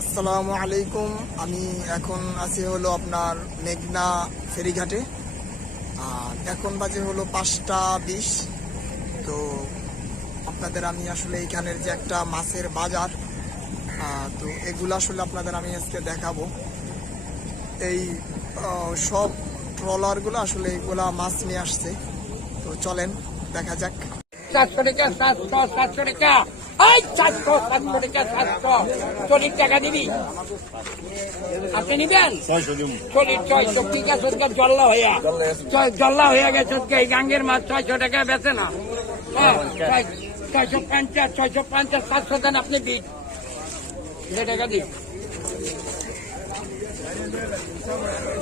আসসালামু আলাইকুম। আমি এখন আছি হলো আপনার মেঘনা ফেরিঘাটে। এখন বাজে হলো পাঁচটা বিশ। তো আপনাদের আমি আসলে এইখানের যে একটা মাছের বাজার তো এগুলো আসলে আপনাদের আমি আজকে দেখাবো। এই সব ট্রলারগুলো আসলে এগুলা মাছ নিয়ে আসছে। তো চলেন, দেখা যাক। এই চারশো সাতশো টাকা সাতশো চল্লিশ টাকা দিবি। আপনি নিবেন? চল্লিশ ছয়শো। জল্লা হইয়া। জল্লা হইয়া গেছে এই গাঙ্গের মাছ ছয়শো টাকা বেচে না। হ্যাঁ, ছয়শো পঞ্চাশ ছয়শো পঞ্চাশ সাতশো দেন আপনি যে টাকা দিন।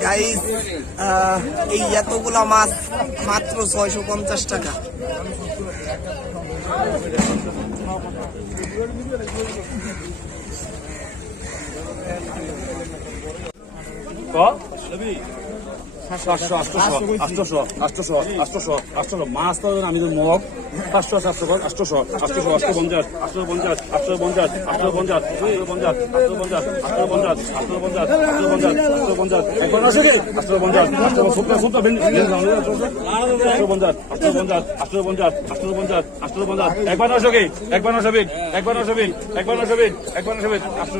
গাইস এই এতগুলা মাছ মাত্র ছয়শো পঞ্চাশ টাকা। ক? সাতশো আটশোশো আটশোশো আটশোশো আটশোশো মাছ তো আমি তো মগ পাঁচশো সাতশো আটশোশো আটশোশো আটশো পঞ্চাশ আটশো পঞ্চাশ আটশো পঞ্চাশ আটশো পঞ্চাশ আটশো পঞ্চাশ আটশো পঞ্চাশ আটশো পঞ্চাশ আটশো পঞ্চাশ আটশো পঞ্চাশ আটশো পঞ্চাশ একবার আসে কি আটশো পঞ্চাশ আটশো সুপ্তা ভিন্ন আটশো পঞ্চাশ আটশো পঞ্চাশ আটশো পঞ্চাশ আটশো পঞ্চাশ আটশো পঞ্চাশ একবার আসো কি একবার আসো বিক একবার আসো বিক একবার আসো বিক একবার আসো বিক আটশো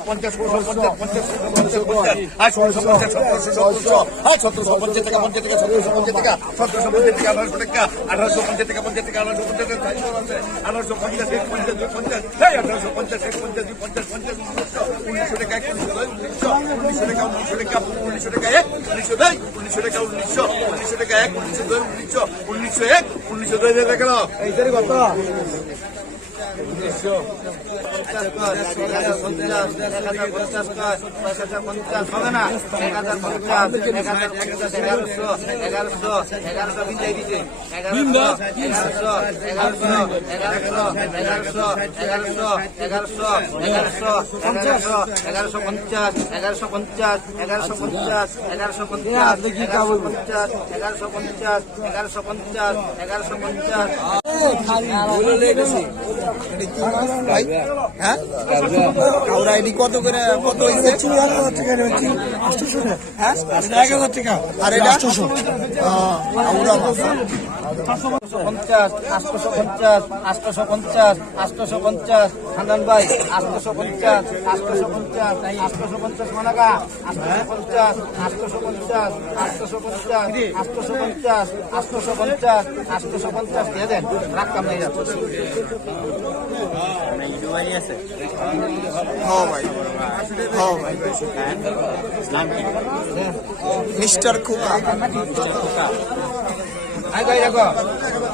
পঞ্চাশ আঠারোশো পঞ্চাশ থেকে পঞ্চাশ থেকে আঠারোশো পঞ্চাশ আঠারোশো পঞ্চাশ এক পঞ্চাশ দুই পঞ্চাশ এই আঠারোশো পঞ্চাশ এক পঞ্চাশ দুই পঞ্চাশ পঞ্চাশ উনিশশো টাকা এক উনিশশো উনিশশো টাকা উনিশশো টাকা উনিশশো টাকা এক উনিশশো দুই উনিশশো টাকা উনিশশো উনিশশো টাকা এক উনিশশো দুই উনিশশো উনিশশো এক উনিশশো দুই দেখে নাও এই কত? উনিশশো। এগারোশো পঞ্চাশ এগারোশো পঞ্চাশ এগারোশো পঞ্চাশ এগারোশো পঞ্চাশ এগারোশো পঞ্চাশ এগারোশো পঞ্চাশ এগারোশো পঞ্চাশ এগারোশো পঞ্চাশ হ্যাঁ? কাউরা আইডি কত করে কত হয়েছে? চুয়ান্ন হাজার টাকা রয়েছে আটশোশো। হ্যাঁ? এক হাজার টাকা। আর এটা আটশোশো কাউরা পঞ্চাশ আটশো পঞ্চাশ আটশো পঞ্চাশ আটশো পঞ্চাশ হান্দান ভাই আটশো পঞ্চাশ আটশো পঞ্চাশ আটশো পঞ্চাশ মানাকা আটশো পঞ্চাশ আটশো পঞ্চাশ আটশো পঞ্চাশ আটশো পঞ্চাশ আটশো পঞ্চাশ আটশো পঞ্চাশ দিয়ে দেন রাখতাম না মিস্টার খুকা ভাই দেখো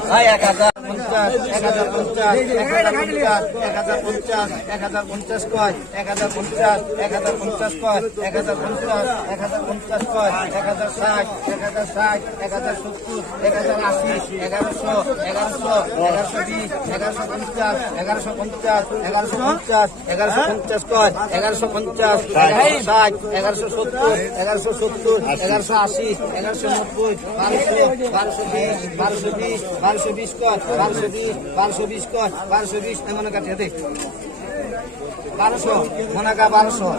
ভাই এক হাজার। পঞ্চাশ এক হাজার পঞ্চাশ এক হাজার পঞ্চাশ এক হাজার পঞ্চাশ এক হাজার পঞ্চাশ কয় এক হাজার পঞ্চাশ এক হাজার পঞ্চাশ কয় এক হাজার পঞ্চাশ এক হাজার পঞ্চাশ কয় এক হাজার ষাট এক হাজার ষাট এক হাজার সত্তর এক হাজার আশি এগারোশো এগারোশো এগারোশো বিশ এগারোশো পঞ্চাশ এগারোশো পঞ্চাশ এগারোশো পঞ্চাশ এগারোশো পঞ্চাশ কয় এগারোশো পঞ্চাশ এগারোশো ষাট এগারোশো সত্তর এগারোশো সত্তর এগারোশো আশি এগারোশো নব্বই বারোশো বারোশো বিশ বারোশো বিশ বারোশো বিশ কয় বারোশো বিশ বারোশো বিশ কয় বারোশো বিশ এমন কাটিয়ে দে বারোশো মনাকা বারোশো।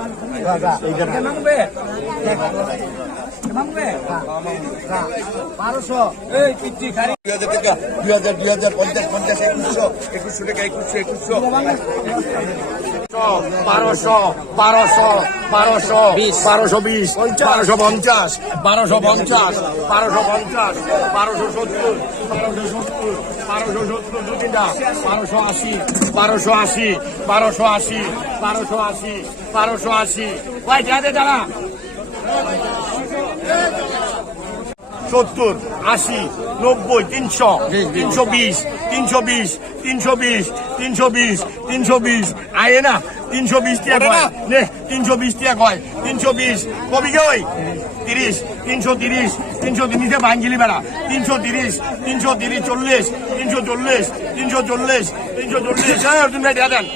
বারোশো। দুই হাজার টাকা দুই হাজার দুই হাজার পঞ্চাশ পঞ্চাশ একুশশো একুশশো টাকা একুশশো একুশশো। বারোশো বারোশো বারোশো বারোশো বিশ বারোশো পঞ্চাশ বারোশো পঞ্চাশ বারোশো পঞ্চাশ বারোশো সত্তর বারোশো সত্তর। বারোশো সত্তর আশি বারোশো আশি বারোশো আশি বারোশো আশি বারোশো আশি ভাই যাতে দাঁড়া সত্তর আশি নব্বই তিনশো তিনশো বিশ তিনশো বিশ তিনশো বিশ তিনশো বিশ তিনশো বিশ আয়ে না তিনশো বিশ টাকা কয় তিনশো বিশ টাকা কয় তিনশো বিশ কবি কই তিরিশ তিনশো তিরিশ তিনশো তিরিশে ভাঙ্গিলি বেড়া। তিনশো তিরিশ তিনশো তিরিশ চল্লিশ তিনশো চল্লিশ তিনশো চল্লিশ তিনশো চল্লিশ। হ্যাঁ অর্জুন ভাই দেন।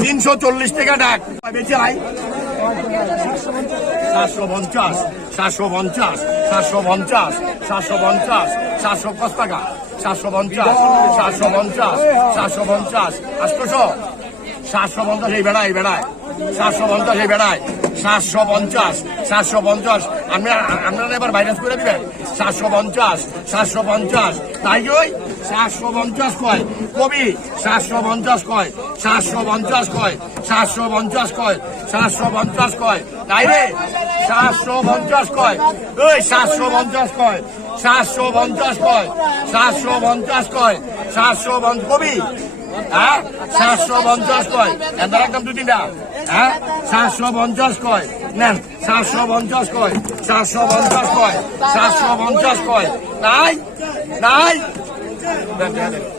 তিনশো চল্লিশ। টাকা ডাক। বেঁচে আয় সাতশো পঞ্চাশ সাতশো পঞ্চাশ সাতশো পঞ্চাশ সাতশো পঞ্চাশ সাতশো পাঁচ টাকা। সাতশো পঞ্চাশ সাতশো পঞ্চাশ সাতশো পঞ্চাশ। আটশোশো সাতশো পঞ্চাশ, এই বেড়ায় বেড়ায়। সাতশো পঞ্চাশ, এই বেড়ায়। সাতশো পঞ্চাশ সাতশো পঞ্চাশ। আপনারা আপনারা এবার ভাইরাস করে দিবেন। সাতশো পঞ্চাশ সাতশো পঞ্চাশ। তাই ওই? সাতশো পঞ্চাশ কয় কবি সাতশো পঞ্চাশ কয় সাতশো পঞ্চাশ কয় সাতশো পঞ্চাশ কয় সাতশো পঞ্চাশ কয় তাই রে সাতশো পঞ্চাশ কয় ওই সাতশো পঞ্চাশ কয় সাতশো পঞ্চাশ কয় সাতশো পঞ্চাশ কয় সাতশো পঞ্চাশ কবি হ্যাঁ সাতশো পঞ্চাশ কয় এত একদম দুটি না হ্যাঁ সাতশো পঞ্চাশ কয় নেন সাতশো পঞ্চাশ কয় সাতশো পঞ্চাশ কয় সাতশো পঞ্চাশ কয় নাই দেন, দেন, দেন।